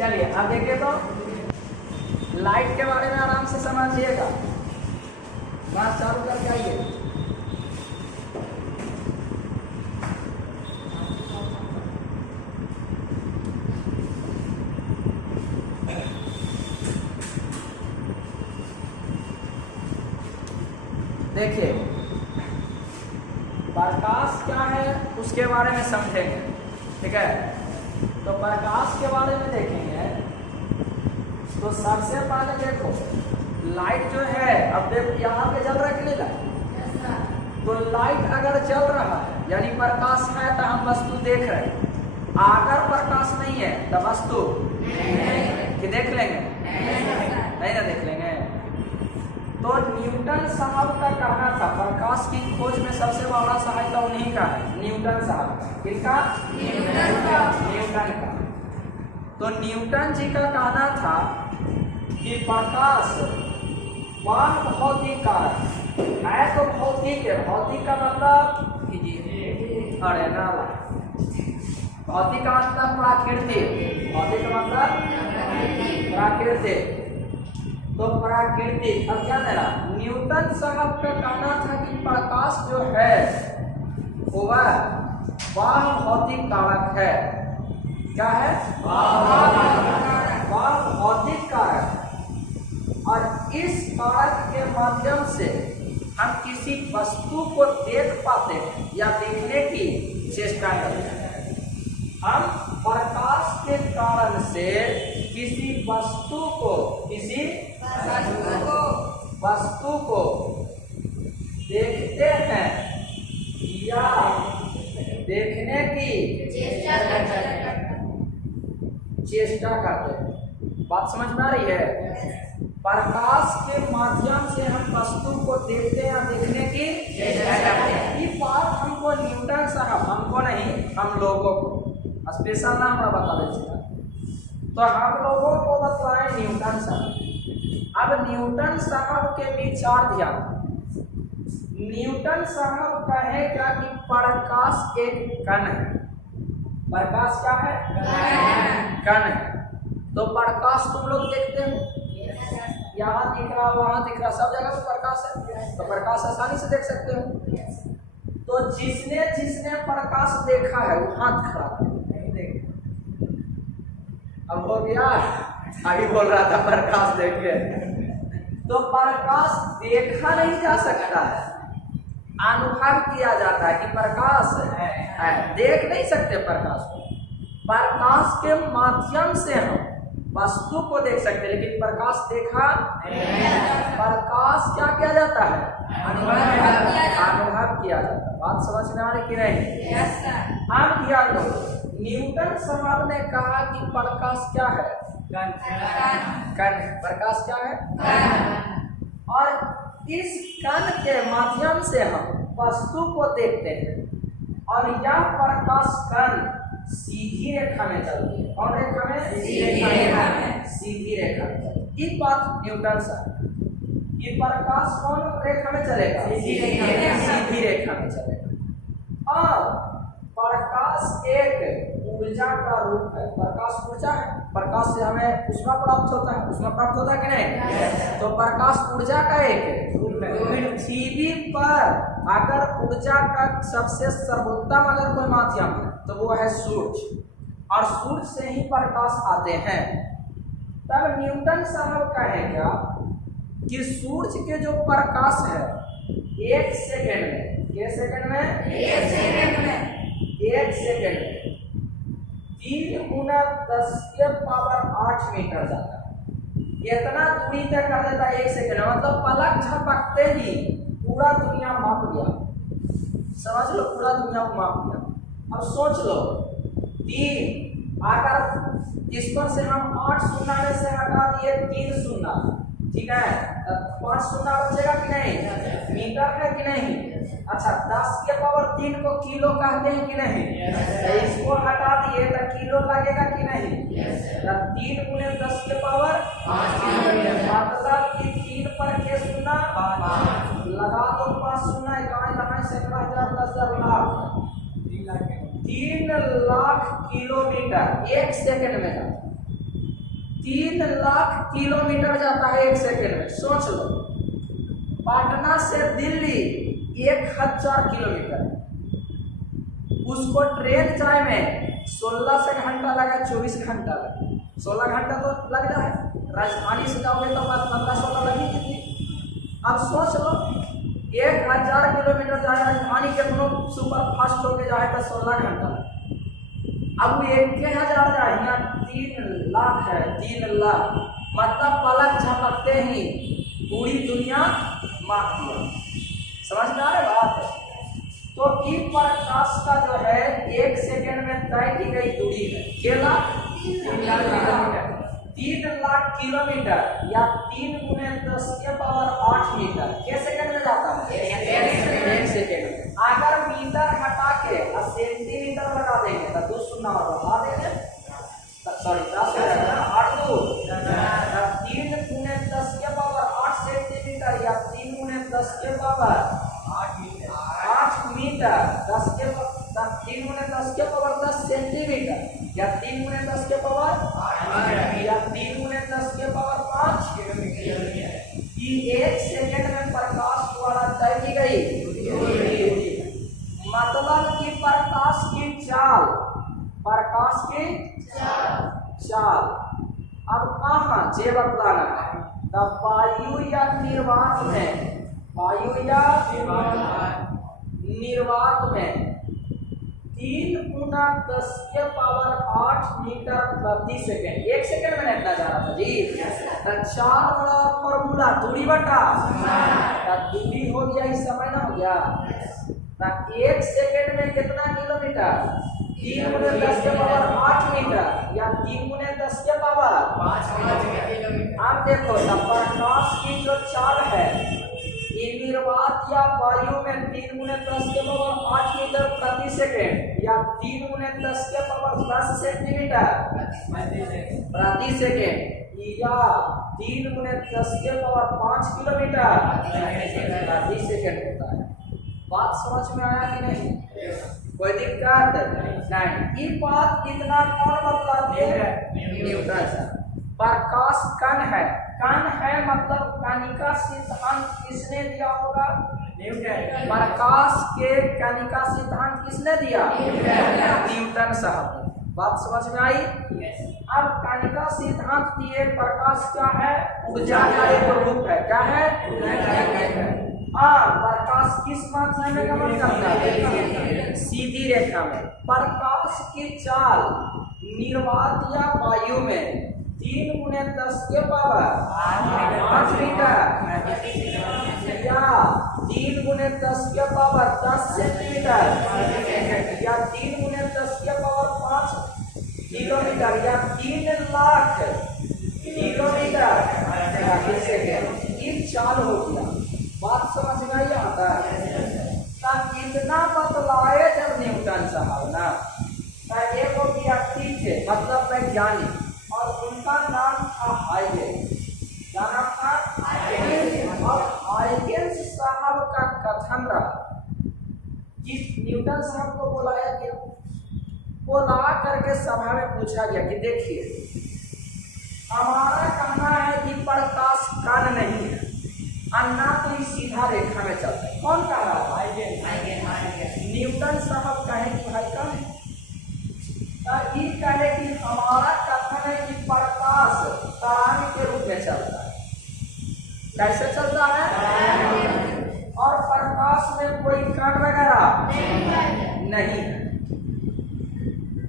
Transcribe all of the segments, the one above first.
चलिए अब देखिए तो लाइट के बारे में आराम से समझिएगा। बात चालू करके आइए। देखिए प्रकाश क्या है उसके बारे में समझेंगे, ठीक है। तो प्रकाश के बारे में देखेंगे तो सबसे पहले देखो लाइट जो है, अब देखो यहाँ पे जल रहा है कि नहीं लाइट, तो लाइट अगर जल रहा है यानी प्रकाश है तो हम वस्तु देख रहे हैं। अगर प्रकाश नहीं है तो वस्तु कि देख लेंगे नहीं ना देख लेंगे। तो न्यूटन साहब का कहना था प्रकाश की खोज में सबसे बड़ा सहायता उन्हीं का है, न्यूटन साहब का। किसका? न्यूटन का। तो न्यूटन जी का कहना था कि प्रकाश बाह्य भौतिक कारक है। तो भौतिक है, भौतिक का मतलब अरे ना भौतिक का मतलब प्राकृतिक, भौतिक का मतलब प्राकृतिक। तो प्राकृतिक अब क्या देना, न्यूटन साहब का कहना था कि प्रकाश जो है वह बाह्य भौतिक कारक है। क्या है? बाह्य भौतिक कारक। और इस कारक के माध्यम से हम किसी वस्तु को देख पाते हैं या देखने की चेष्टा करते हैं। हम प्रकाश के कारण से किसी वस्तु को देखते हैं या देखने की चेष्टा करते हैं। बात समझ में आ रही है? प्रकाश के माध्यम से हम वस्तु को देखते हैं या देखने की चेष्टा करते हैं। ये बात हमको न्यूटन साहब, हमको नहीं हम लोगों को, स्पेशल नाम हमरा बता दीजिएगा। तो हम लोगों को बतलाए न्यूटन साहब। अब न्यूटन साहब के विचार ध्यान। न्यूटन साहब कहे क्या कि प्रकाश एक कण है। प्रकाश क्या है? कण है। तो प्रकाश तुम लोग देखते हो, यहाँ दिख रहा वहां दिख रहा, सब जगह तो प्रकाश है। तो प्रकाश आसानी से देख सकते हो। तो जिसने प्रकाश देखा है वो हाथ खड़ा कर। अब हो गया, अभी बोल रहा था प्रकाश देखिए। तो प्रकाश देखा नहीं जा सकता है, अनुभव किया जाता है कि प्रकाश है। देख नहीं सकते प्रकाश को। प्रकाश के माध्यम से हम वस्तु को देख सकते हैं, लेकिन प्रकाश देखा प्रकाश क्या किया जाता है? अनुभव किया जाता है। बात समझ में आ रही कि नहीं? आप ध्यान दो, न्यूटन साहब ने कहा कि प्रकाश क्या है? कण। प्रकाश क्या है? और इस कण के माध्यम से हम वस्तु को देखते हैं और यह प्रकाश कण सीधी रेखा में चलती है। कौन रेखा में? सीधी रेखा में। ये बात न्यूटन साहब, ये प्रकाश कौन रेखा में चलेगा? सीधी रेखा में चलेगा। और प्रकाश एक ऊर्जा का रूप है। प्रकाश ऊर्जा है। प्रकाश से हमें ऊष्मा प्राप्त होता है। ऊष्मा प्राप्त होता है कि नहीं? तो प्रकाश ऊर्जा का एक रूप है। पृथ्वी पर अगर ऊर्जा का सबसे सर्वोत्तम अगर कोई माध्यम है तो वो है सूर्य, और सूर्य से ही प्रकाश आते हैं। तब न्यूटन साहब कहेगा कि सूर्य के जो प्रकाश है 1 सेकंड में, कितने सेकंड में? 1 सेकंड में 3 × 10⁸ मीटर जाता है। इतना दूरी तक कर देता है 1 सेकंड। मतलब पलक झपकते ही पूरा दुनिया माप गया। समझ लो, पूरा दुनिया को माप गया। अब सोच लो 3, अगर इस पर से हम 8 शून्य में से हटा दिए 3 शून्य, ठीक है, 5 शून्य बचेगा कि नहीं? मीटर है कि नहीं? अच्छा, 10⁻³ को किलो कहते हैं कि नहीं? तो इसको हटा दिए तो किलो लगेगा कि नहीं? तो 3 × 10⁵ मतलब कि 3 पर के शून्य लगा दो 5 शून्य, इकाई सैकड़ा हजार 10,000 लाख 3 लाख किलोमीटर 1 सेकंड में जाता। 3 लाख किलोमीटर जाता है 1 सेकेंड में। सोच लो, पटना से दिल्ली 1000 किलोमीटर, उसको ट्रेन जाए में 16 से घंटा लगा, 24 घंटा लगा, 16 घंटा तो लग जाए। राजधानी से जाओगे तो 15-16 लगेगी थी। अब सोच लो 1000 किलोमीटर जाए, राजधानी के दोनों सुपर फास्ट होके जाए तो 16 घंटा लगे। अब वो 1000 जाए, यहाँ 3 लाख है, 3 लाख मतलब पलक झपकते ही पूरी दुनिया माप दिया। समझ में आ रहा बात? तो ई प्रकाश का जो है 1 सेकेंड में तय की गई दूरी है केला 3 लाख किलोमीटर या 3 × 10⁸ मीटर के सेकेंड में जाता है 1 सेकेंड। अगर मीटर हटा के सेंटीमीटर लगा देंगे तो 2 शून्य बढ़ा देंगे, सॉरी 10 8 2 3 × 10⁸ सेंटीमीटर या 3 × 10⁸ 8 मीटर, 3 × 10⁸ सेंटीमीटर या 3 × 10⁸ या 3 × 10⁵ किलोमीटर। ये 1 सेकेंड में प्रकाश द्वारा तय की गई मतलब कि प्रकाश की चाल, प्रकाश की चाल। अब कहाँ जे बतलाना है, तो वायु या निर्वात में, वायु या निर्वात में 3 × 10⁸ मीटर प्रति सेकेंड, 1 सेकेंड में इतना जा रहा था जी। तो 4 बड़ा फॉर्मूला दूरी बटा दूरी हो गया, इस समय ना हो गया। तो 1 सेकेंड में कितना किलोमीटर, 3 × 10⁸ मीटर या 3 × 10⁵ किलोमीटर। आप देखो प्रकाश की जो चाल है निर्वात या वायु में 3 × 10⁸ मीटर प्रति सेकेंड या 3 × 10⁻10 सेंटीमीटर प्रति सेकेंड या 3 × 10⁵ किलोमीटर प्रति सेकेंड होता है। बात समझ में आया कि नहीं? कोई दिक्कत नहीं। ये बात इतना कौन बतलाते हैं? Newton sir. प्रकाश कण है, कण है मतलब कणिका सिद्धांत किसने दिया होगा? न्यूटन। प्रकाश के कणिका सिद्धांत किसने दिया? न्यूटन साहब। बात समझ में आई? अब कणिका सिद्धांत दिए, प्रकाश क्या है? ऊर्जा का एक रूप है। क्या है? प्रकाश किस मात्रा में गमन करता है? सीधी रेखा में। प्रकाश की चाल निर्वात या वायु में 3 × 10⁸ मीटर या 3 × 10⁻10 सेंटीमीटर या 3 × 10⁵ किलोमीटर या 3 लाख किलोमीटर प्रति सेकेंड की चाल हो गया। बात समझ में आई आता है? इतना बतलाए जब न्यूटन साहब ना, एक व्यक्ति थे मतलब वैज्ञानिक और उनका नाम था हाइगेंस। क्या नाम था? और हाइगेंस साहब का कथन रहा कि न्यूटन साहब को बुलाया गया, बुला करके सभा में पूछा गया कि देखिए हमारा कहना है कि प्रकाश कण नहीं है और ना तो इस सीधा रेखा में चलता है। कौन कह रहा है? न्यूटन साहब कहे कि भाई कण है। ये कहे कि हमारा कथन है कि प्रकाश तरंग के रूप में चलता है। कैसे चलता है? और प्रकाश में कोई कण वगैरह नहीं है।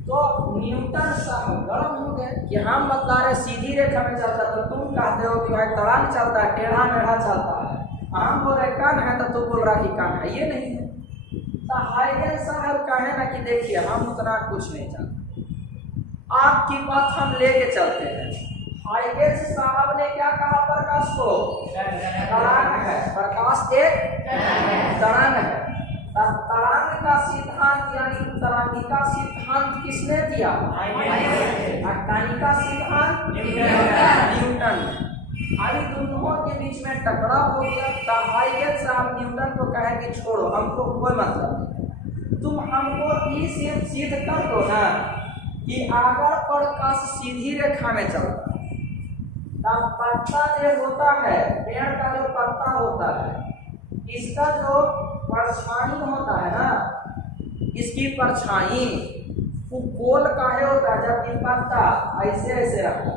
तो न्यूटन साहब गरम हो गए कि हम बता रहे सीधी रेखा में चलता, तो तुम कहते हो कि भाई तरंग चलता है, टेढ़ा मेढ़ा चलता है। हम बोल रहे कण है तो तू बोल रहा कि कण है, ये नहीं है। तो हाइगेंस साहब कहे ना कि देखिए हम उतना कुछ नहीं जानते, आपकी बात हम लेके चलते हैं। हाइगेंस साहब ने क्या कहा? प्रकाश को तरंग है। प्रकाश एक तरंग है। तरंग का सिद्धांत यानी तरंगिका सिद्धांत किसने दिया? कणिका सिद्धांत न्यूटन। अभी दोनों के बीच में टकराव हो गया। तो हाइगेंस साहब न्यूटन को कहे कि छोड़ो, हमको कोई मतलब नहीं, तुम हमको ये सिद्ध कर दो ना कि अगर प्रकाश सीधी रेखा में चलता तब पत्ता जो होता है, पेड़ का जो पत्ता होता है, इसका जो परछाई होता है ना, इसकी परछाई वो गोल काहे होता है, जबकि पत्ता ऐसे ऐसे रहता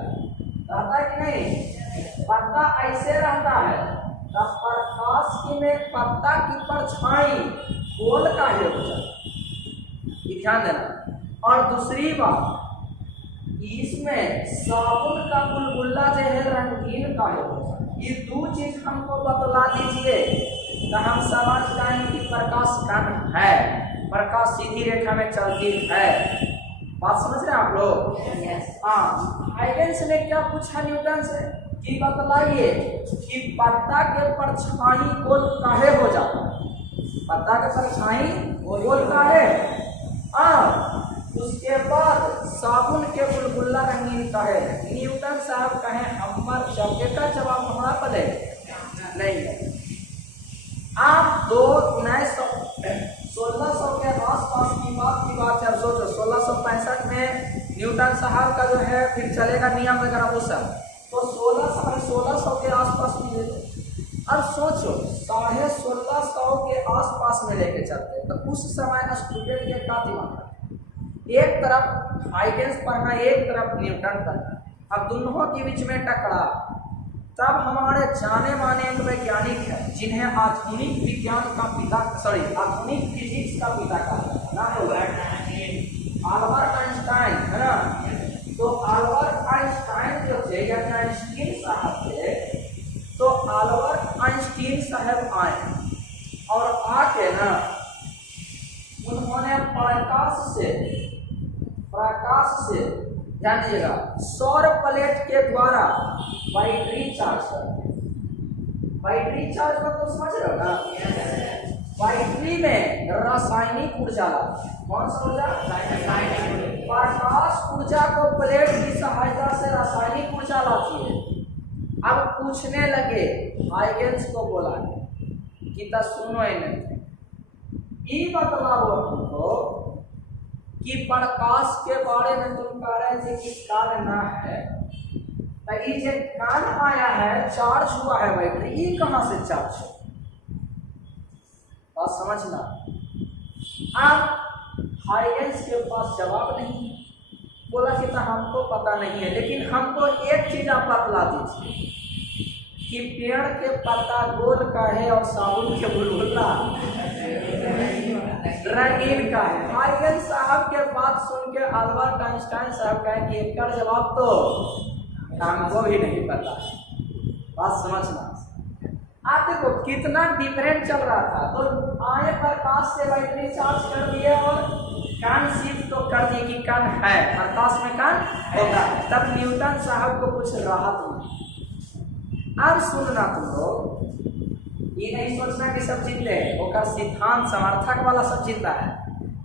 है कि नहीं? पत्ता ऐसे रहता है, तब प्रकाश की में पत्ता की परछाई गोल काहे होता है, ध्यान देना। और दूसरी बात, इसमें साबुन का बुलबुला जो है रंगीन काहे होता है। ये दो चीज हमको बतला दीजिए तो हम समझ जाएंगे कि प्रकाश कण है, प्रकाश सीधी रेखा में चलती है। बात समझ रहे हैं आप लोग? हाँ, हाइगेंस ने क्या पूछा न्यूटन से कि बतलाइए कि पत्ता के परछाई गोल काहे हो जाता है, पत्ता के परछाई गोल काहे। उसके बाद साबुन के बुलबुला रंगीन काहे। न्यूटन साहब कहे हमर शब्द का जवाब हमारा पदे नहीं है। आप 1600 के आसपास की बात है। सोचो 1665 में न्यूटन साहब का जो है फिर चलेगा नियम वगैरह वो सब, तो 1600 के आसपास में। अब सोचो 1650 के आसपास में लेके चलते, तो उस समय स्टूडेंट के का दिमाग, एक तरफ हाइगेंस पढ़ना, एक तरफ न्यूटन पढ़ना, अब दोनों के बीच में टकरा। तब हमारे जाने माने एक वैज्ञानिक है जिन्हें आधुनिक विज्ञान का पिता, आधुनिक फिजिक्स का पिता कहा जाता है, अल्बर्ट आइंस्टाइन, है ना। तो अल्बर्ट आइंस्टाइन जो थे, यानी आइंस्टीन साहब थे, तो अल्बर्ट आइंस्टीन साहब आए और आके ना उन्होंने प्रकाश से ध्यान दीजिएगा, सौर प्लेट के द्वारा बैटरी चार्ज करते। बैटरी चार्ज का तो समझ रहे हो ना, बैटरी में रासायनिक ऊर्जा लाती। कौन सा ऊर्जा? प्रकाश ऊर्जा को प्लेट की सहायता से रासायनिक ऊर्जा लाती है। अब पूछने लगे हाइगेंस को बोला कि ता सुनो इन्हें, ये बतलाओ हमको कि प्रकाश के बारे में तुम कह रहे थे कि कान ना है, तो ये जो कान आया है, चार्ज हुआ है बैटरी, ये कहाँ से चार्ज हो? बात समझना। अब हाइगेंस के पास जवाब नहीं है, बोला कि हमको पता नहीं है, लेकिन हमको एक चीज आप बतला दीजिए कि पेड़ के पत्ता गोल का है और साबुन के बुलबुला रंगीन का है। हाइगेंस साहब के बात सुन के अल्बर्ट आइंस्टाइन साहब कहे कि इसका जवाब तो हमको भी नहीं पता। बात समझना। आप देखो कितना डिफरेंट चल रहा था, तो आए प्रकाश से बैटरी चार्ज कर दिए और कान शिफ्ट तो कर दिए कि कान है, प्रकाश में कान होता है। तब न्यूटन साहब को कुछ राहत मिली। अब सुनना तुम लोग, ये नहीं सोचना कि सब जीते हैं, वो का सिद्धांत समर्थक वाला सब जीता है,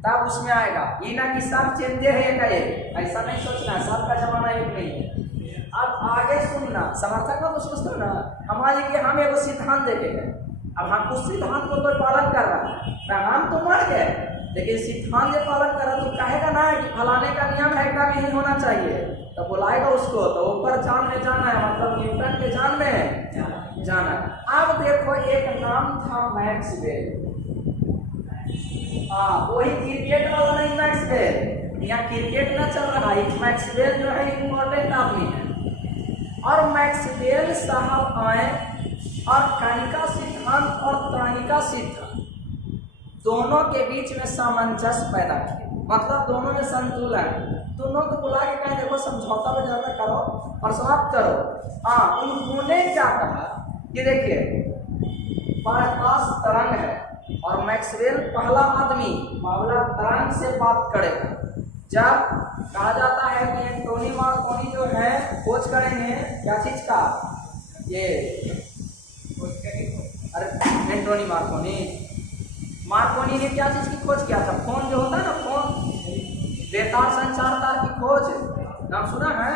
तब उसमें आएगा। ये ना कि सब चेंजे है का एक, ऐसा नहीं सोचना, सबका जमाना एक नहीं है। अब आगे सुनना, समर्थक का तो सोचते हो ना, हमारे लिए हम एक सिद्धांत देते हैं, अब हम उस सिद्धांत को कोई पालन कर रहा है, तो हम तो मर गए, लेकिन सिद्धांत ये पालन कर रहा तो कहेगा ना कि फलाने का नियम है का नहीं होना चाहिए, तो बुलाएगा उसको, तो ऊपर जान में जाना है, मतलब न्यूटन के जान में जाना है। अब देखो एक नाम था मैक्सवेल, वही क्रिकेट वाला नहीं मैक्सवेल, यहाँ क्रिकेट ना चल रहा है, मैक्सवेल जो है इम्पोर्टेंट आदमी है। और मैक्सवेल साहब आए और कणिका सिद्धांत और तानिका सिद्धांत दोनों के बीच में सामंजस्य पैदा किए, मतलब दोनों में संतुलन। दोनों को बुला के कहे देखो समझौता में ज्यादा करो और समाप्त करो। उन्होंने क्या कहा कि देखिए प्रकाश तरंग है और मैक्सवेल पहला आदमी पहला तरंग से बात करेगा। जब कहा जाता है कि एंटोनी मार्कोनी जो है खोज करेंगे क्या चीज का, ये अरे एंटोनी मार्कोनी ने क्या चीज की खोज किया था? फोन जो होता है ना, फोन बेतार संचार तार की खोज, नाम सुना है?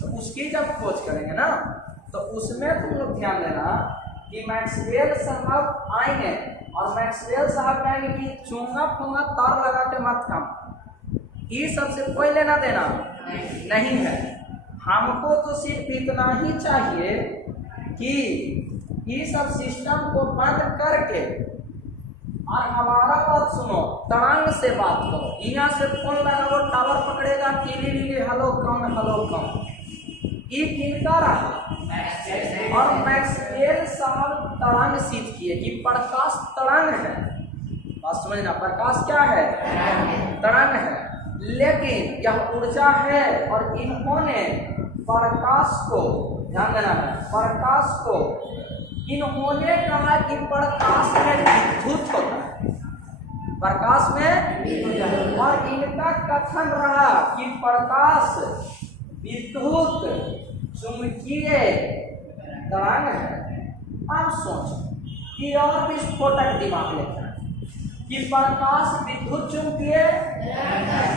तो उसकी जब खोज करेंगे ना, तो उसमें तुम लोग ध्यान देना कि मैक्सवेल साहब आएंगे और मैक्सवेल साहब कहेंगे कि चूंगा फूंगा तार लगा के मत काम, ये सबसे कोई लेना देना नहीं है। हमको तो सिर्फ इतना ही चाहिए कि ये सब सिस्टम को बंद करके और हमारा बात सुनो, तरंग से बात करो। यहाँ से फोन लगाओ, टावर पकड़ेगा, टीली हेलो कम। ये किनका रहा? और मैक्सवेल साहब तरंग सिद्ध किए कि प्रकाश तरंग है। बात समझना, प्रकाश क्या है? तरंग है। लेकिन यह ऊर्जा है और इन्होंने प्रकाश को, ध्यान देना है, प्रकाश को इन्होंने कहा कि प्रकाश में विद्युत होता है, प्रकाश में, और इनका कथन रहा कि प्रकाश विद्युत चुंबकीय तरंग है। अब सोच कि और भी स्फोटक दिमाग लेता है कि प्रकाश विद्युत चुंबकीय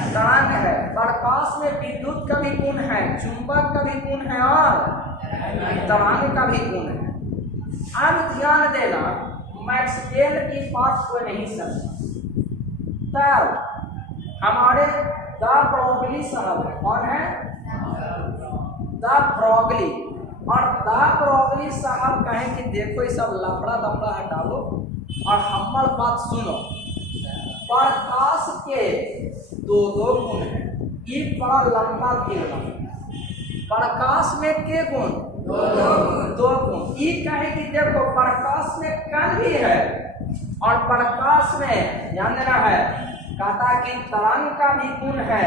तरंग है, प्रकाश में विद्युत का भी गुण है, चुंबक का भी गुण है और तरंग का भी गुण है। अब ध्यान देना, मैक्सवेल की बात को नहीं समझा तब हमारे द ब्रोगली साहब है। कौन है? The Broglie. और द ब्रोगली साहब कहें कि देखो ये सब लफड़ा दफड़ा हटाओ और हमारी बात सुनो। प्रकाश के दो गुण है। ये बड़ा लंबा तीर। प्रकाश में के गुण? दो गुण। ये कहे कि देखो प्रकाश में कण भी है और प्रकाश में, ध्यान देना है, कहता कि तरंग का भी गुण है।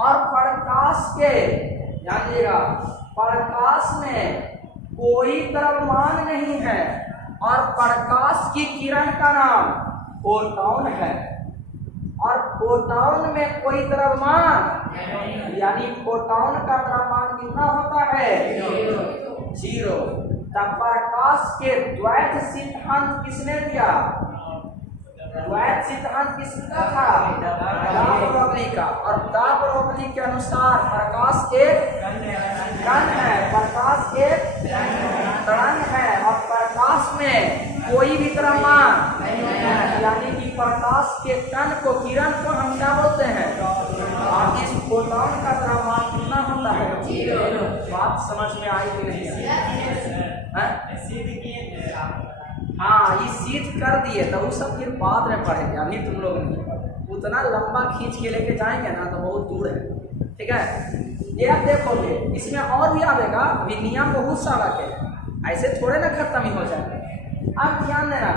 और प्रकाश के, ध्यान दीजिएगा, प्रकाश में कोई द्रव्यमान नहीं है और प्रकाश की किरण का नाम फोटॉन है। और फोटॉन में कोई द्रव्यमान, यानी फोटॉन का द्रव्यमान कितना होता है? 0। तब प्रकाश के द्वैत सिद्धांत किसने दिया? द्वैत सिद्धांत किसका था? द ब्रोगली का। और द ब्रोगली के अनुसार प्रकाश एक कण है, प्रकाश एक तरंग है और प्रकाश में कोई भी द्रव्यमान, यानी कि प्रकाश के कण को, किरण को हम क्या बोलते हैं? और इस फोटॉन का द्रव्यमान कितना होता है? 0। बात समझ में आई कि नहीं? हाँ, ये सिद्ध कर दिए तो वो सब फिर बाद में पढ़ेंगे, अभी तुम लोग नहीं। उतना लंबा खींच के लेके जाएंगे ना तो बहुत दूर है, ठीक है। ये आप देखोगे इसमें और भी आएगा, अभी नियम बहुत सारा के, ऐसे थोड़े ना खत्म ही हो जाएगा। अब ध्यान देना,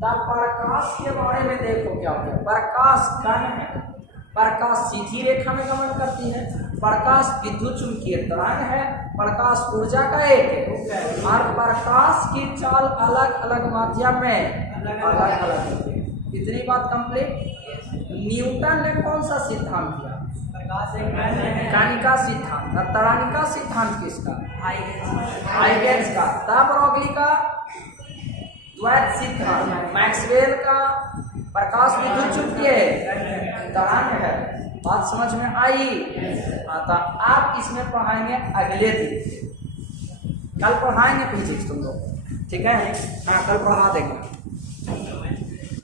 तब प्रकाश के बारे में देखो क्या होता है। प्रकाश कण है, प्रकाश सीधी रेखा में गमन करती है, प्रकाश विद्युत चुंबकीय तरंग है, प्रकाश ऊर्जा का एक है और प्रकाश की चाल अलग अलग माध्यम में अलग अलग। इतनी बात कंप्लीट। न्यूटन ने कौन सा सिद्धांत दिया? कणिका सिद्धांत। तरंगिका सिद्धांत किसका? हाइगेन्स का। द ब्रोगली का द्वैत सिद्धांत। मैक्सवेल का प्रकाश विद्युत चुंबकीय तरंग है। बात समझ में आई? आता आप इसमें पढ़ाएंगे अगले दिन, कल पढ़ाएंगे फिजिक्स तुम लोग, ठीक है? हाँ, कल पढ़ा देंगे।